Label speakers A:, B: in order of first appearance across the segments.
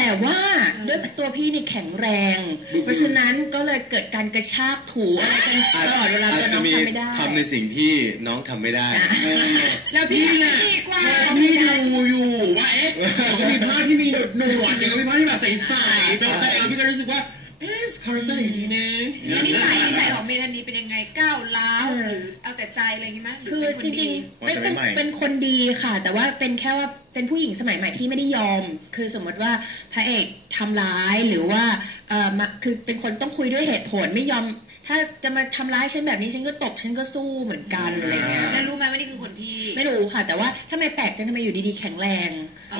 A: แต่ว่าด้วยตัวพี่นี่แข็งแรง เพราะฉะนั้นก็เลยเกิดการกระชากถูอะไรกันตลอดเวลาตัวน้องทำไม่ได้
B: ทำในสิ่งที่น้องทำไม่ได้
A: แล้วพี่ดีกว่า
C: พี่ดูอยู่ว่าก็มีภาพที่มีหนวดอย่างก็มีภาพที่แบบใสๆแต่พี่ก็รู้สึกว่าคาแรคเตอร์ไหนดีนะ
D: นิสัยของเมธานีเป็นยังไงก้าวร้าวหรือเอาแต่ใจอะไรอย่างงี้มั้ย
A: คือจริงๆไม่เป็นคนดีค่ะแต่ว่าเป็นแค่ว่าเป็นผู้หญิงสมัยใหม่ที่ไม่ได้ยอมคือสมมติว่าพระเอกทำร้ายหรือว่าคือเป็นคนต้องคุยด้วยเหตุผลไม่ยอมถ้าจะมาทำร้ายฉันแบบนี้ฉันก็ตบฉันก็สู้เหมือนกันอะไรเงี้ย
D: แล้วรู้ไหมว่านี่คือคนพี่
A: ไม่รู้ค่ะแต่ว่าทำไมแปลกจังทำไมอยู่ดีๆแข็งแรง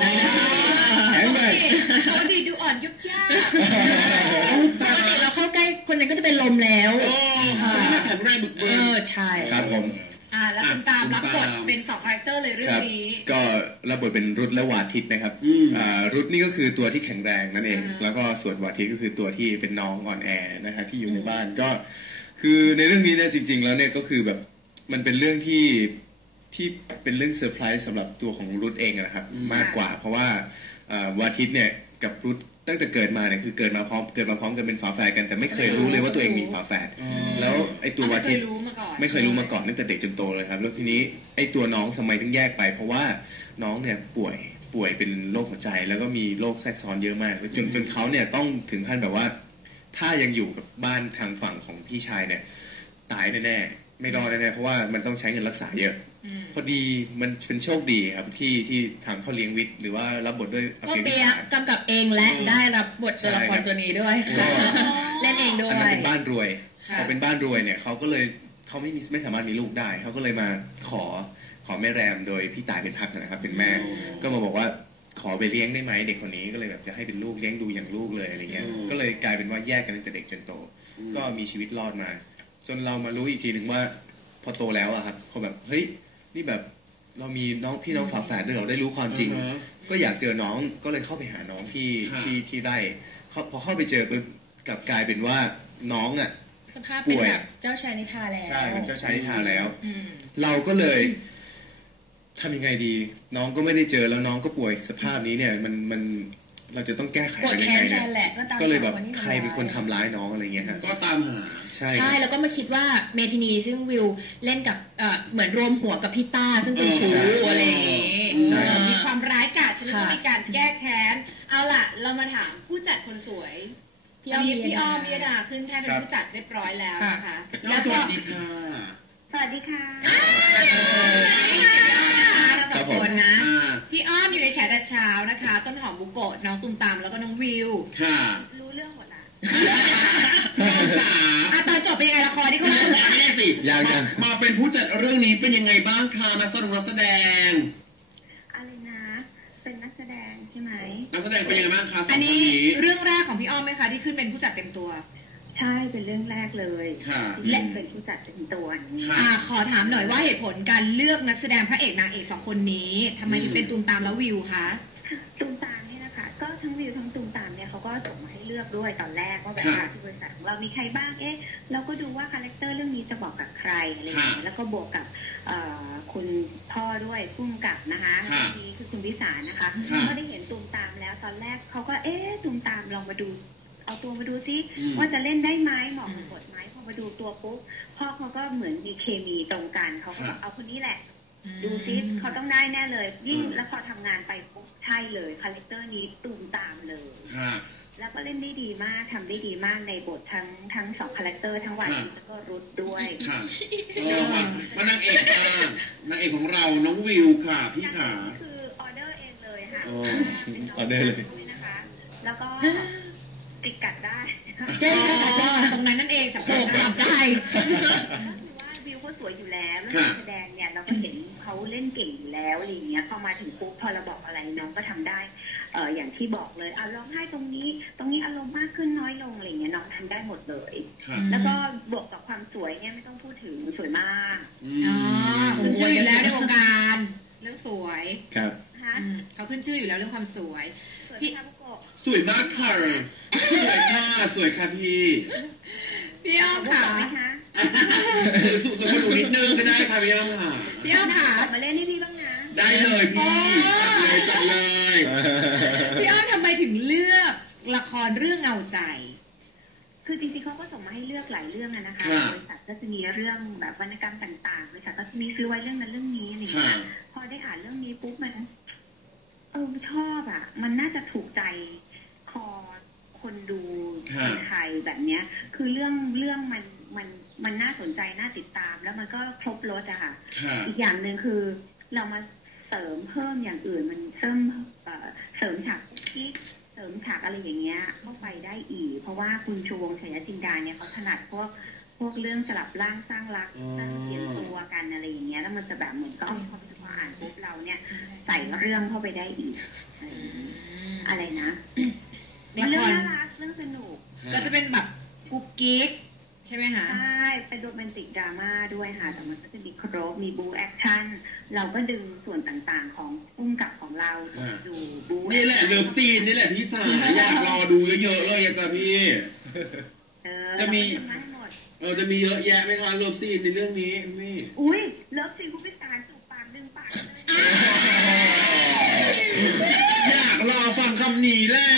D: ปกติดูอ่อนยุบย่า
A: ปกติเราเข้าใกล้คนนั้นก็จะเป็นลมแล้ว
C: นี่น่าแข็งแรงบึกเบิก
A: ใช่
B: ครับผม
D: แล้วคุณตามรับบทเป็น2คาแรคเตอร์เลยเรื่องนี้
B: ก็รับบทเป็นรุธและวาทิตนะครับรุธนี่ก็คือตัวที่แข็งแรงนั่นเองแล้วก็ส่วนวาทิตก็คือตัวที่เป็นน้องอ่อนแอนะฮะที่อยู่ในบ้านก็คือในเรื่องนี้เนี่ยจริงๆแล้วเนี่ยก็คือแบบมันเป็นเรื่องที่เป็นเรื่องเซอร์ไพรส์สำหรับตัวของรุธเองนะครับมากกว่าเพราะว่าวาทิตเนี่ยกับรุธตั้งแต่เกิดมาเนี่ยคือเกิดมาพร้อมกันเป็นฝาแฝดกันแต่ไม่เคยรู้เลยว่าตัวเองมีฝาแฝดแล้วไอ้ตัววาทิตไม่เคยรู้มาก่อนตั้งแต่เด็กจนโตเลยครับแล้วทีนี้ไอ้ตัวน้องทำไมถึงแยกไปเพราะว่าน้องเนี่ยป่วยเป็นโรคหัวใจแล้วก็มีโรคแทรกซ้อนเยอะมากจนเขาเนี่ยต้องถึงขั้นแบบว่าถ้ายังอยู่กับบ้านทางฝั่งของพี่ชายเนี่ยตายแน่ๆไม่รอดแน่ๆเพราะว่ามันต้องใช้เงินรักษาเยอะพอดีมันเป็นโชคดีครับที่ทางเขาเลี้ยงวิทย์หรือว่ารับบทด้วย
A: อภิวิสากำกับเองและได้รับบทตัวละครตัวนี้ด้วยเล่นเองด้วย
B: อันนั้นเป็นบ้านรวยพอเป็นบ้านรวยเนี่ยเขาก็เลยเขาไม่สามารถมีลูกได้เขาก็เลยมาขอแม่แรมโดยพี่ตายเป็นพักนะครับเป็นแม่ก็มาบอกว่าขอไปเลี้ยงได้ไหมเด็กคนนี้ก็เลยแบบจะให้เป็นลูกเลี้ยงดูอย่างลูกเลยอะไรเงี้ยก็เลยกลายเป็นว่าแยกกันตั้งแต่เด็กจนโตก็มีชีวิตรอดมาจนเรามารู้อีกทีหนึ่งว่าพอโตแล้วอะครับเขาแบบเฮ้ยนี่แบบเรามีพี่น้องฝาแฝดด้วยเราได้รู้ความจริงก็อยากเจอน้องก็เลยเข้าไปหาน้องที่ไร่พอเข้าไปเจอปุ๊บกลับกลายเป็นว่าน้องอะ
A: สภาพเป็นแบบเจ้าชายนิทราแล้ว
B: ใช่เป็นเจ้าชายนิทราแล้วเราก็เลยทำยังไงดีน้องก็ไม่ได้เจอแล้วน้องก็ป่วยสภาพนี้เนี่ยมันเราจะต้องแก้ไขยังไงเนี่ยก็เลยแบบใครเป็นคนทำร้ายน้องอะไรเงี้ยครับ
C: ก็ตามหา
A: ใช่แล้วก็มาคิดว่าเมทินีซึ่งวิวเล่นกับเหมือนรวมหัวกับพี่ต้าซึ่งเป็นชู้อะไรอย่างงี้
D: มีความร้ายกาจฉะนั้นต้องมีการแก้แค้นเอาล่ะเรามาถามผู้จัดคนสวยพี่อ้อมพิยดาขึ้นแท่นเป็นผู้จัดเรียบร้อยแล้วนะคะ
C: แล้วสวัสดีค่ะ
D: สวัสดีค่ะสองคนนะพี่อ้อมอยู่ในแฉแต่เช้านะคะต้นหอมบุโกะน้องตุ้มตามแล้วก็น้องวิว
C: ค่ะ
D: รู้เรื่องหมดนะตอนจบเป็นยังไงละครที่เขาเล่า
C: นี่สิ
B: ยัง
C: มาเป็นผู้จัดเรื่องนี้เป็นยังไงบ้างคะนักแสดง
E: อะไรนะเป็นนักแสดงใช่ไหม
C: นักแสดงเป็นยังไงบ้างคะ
D: อันนี้เรื่องแรกของพี่อ้อมไหมคะที่ขึ้นเป็นผู้จัดเต็มตัว
E: ใช่เป็นเรื่องแรกเลย
C: และ
E: เป็นผู้จัดเป็นตัว
D: ขอถามหน่อยว่าเหตุผลการเลือกนักแสดงพระเอกนางเอกสองคนนี้ทำไมถึงเป็นตูมตามแล้ววิวคะ
E: ตูมตามเนี่ยนะคะก็ทั้งวิวทั้งตูมตามเนี่ยเขาก็ส่งมาให้เลือกด้วยตอนแรกว่าแบบที่บริษัทของเรามีใครบ้างเราก็ดูว่าคาแรคเตอร์เรื่องนี้จะบอกกับใครอะไรอย่างเงี้ยแล้วก็บวกกับคุณพ่อด้วยพุ่มกับนะคะที่คือคุณวิสารนะคะก็ได้เห็นตูมตามแล้วตอนแรกเขาก็ตูมตามลองมาดูเอาตัวมาดูซิว่าจะเล่นได้ไหมเหมาะกับบทไหมพอมาดูตัวปุ๊บพ่อเขาก็เหมือนมีเคมีตรงกันเขาก็บอกเอาคนนี้แหละดูซิเขาต้องได้แน่เลยยิ่งแล้วพอทำงานไปปุ๊บใช่เลยคาแรคเตอร์นี้ตูมตามเลยแล้วก็เล่นได้ดีมากทำได้ดีมากในบททั้งสองคาแรคเตอร์ทั้งวันแล้วก็รุดด้วย
C: มานางเอกนางเอกของเราน้องวิวค่ะพี่ขา
E: คือออเดอร์เองเลยค่ะ
B: ออเดอร์เลย
E: นะคะแล้วก็ติดกัดได้
D: เจ๊ค่ะตรงนั้นนั่นเองสับได้
E: ว่าวิวก็สวยอยู่แล้วแล้วแสดงเนี่ยเราก็เห็นเขาเล่นเก่งอยู่แล้วอะไรเงี้ยพอมาถึงปุ๊บพอเราบอกอะไรน้องก็ทำได้อย่างที่บอกเลยร้องไห้ตรงนี้อารมณ์มากขึ้นน้อยลงอะไรเงี้ยน้องทำได้หมดเลยแล้วก็บวกกับความสวยเนี่ยไม่ต้องพูดถึงสวยมาก
D: ขึ้นชื่ออยู่แล้วในวงการเรื่องสวย
B: ครับ
D: เขาขึ้นชื่ออยู่แล้วเรื่องความสวย
E: พี่
C: สวยมากค่ะสวยค่ะ
D: พี่อ้อมค่ะ
C: สวยมาดูนิดนึงก็ได้ค่ะพี่อ้อมค่ะ
D: พี่อ้อมค่ะ
E: มาเล่นให้พี่บ้างนะ
C: ได้เลยพี่จัดเลย
D: พี่อ้อมทำไมถึงเลือกรเรื่องเงาใจ
E: คือจริงๆเขาก็ส่งมาให้เลือกหลายเรื่องนะคะบริษัทก็จะมีเรื่องแบบวรรณกรรมต่างๆบริษัทก็จะมีซื้อไว้เรื่องนั้นเรื่องนี้อะไรอย่างเงี้ยพอได้อ่านเรื่องนี้ปุ๊บมันชอบอ่ะมันน่าจะถูกใจคอคนดูคนไทยแบบเนี้ยคือเรื่องมันน่าสนใจน่าติดตามแล้วมันก็ครบรสอะค่ะอีกอย่างหนึ่งคือเรามาเสริมเพิ่มอย่างอื่นมันเสริมฉากที่เสริมฉากอะไรอย่างเงี้ยเข้าไปได้อีกเพราะว่าคุณชูวงศ์ ฉายจินดาเนี่ยเขาถนัดพวกเรื่องสลับร่างสร้างรักสร้างเขียนตัวกันอะไรอย่างเงี้ยแล้วมันจะแบบเหมือนก็มีความสมานปุ๊บเราเนี่ยใส่เรื่องเข้าไปได้อีกอะไรนะเรื่องน่ารักเรื่องสนุก
D: ก็จะเป็นแบบกุ๊กกิ๊กใช่ไหมคะ
E: ใช่เป็นโรแมนติกดราม่าด้วยค่ะแต่มันก็จะมีครบมีบูแอคชั่นเราก็ดึงส่วนต่างๆของพุ่งกับของเราดูบู
C: นี่แหละเลิฟซีนนี่แหละพี่จ๋าอยากรอดูเยอะๆเลยจ้ะพี่จะมีจะมีเยอะแยะไหมคะเลิฟซีนในเรื่องนี้นี่
E: อุ้ยเลิฟซีนผู้พิการจูบปากดึงปากเลย
C: อยากรอฟังคำนี้แหละ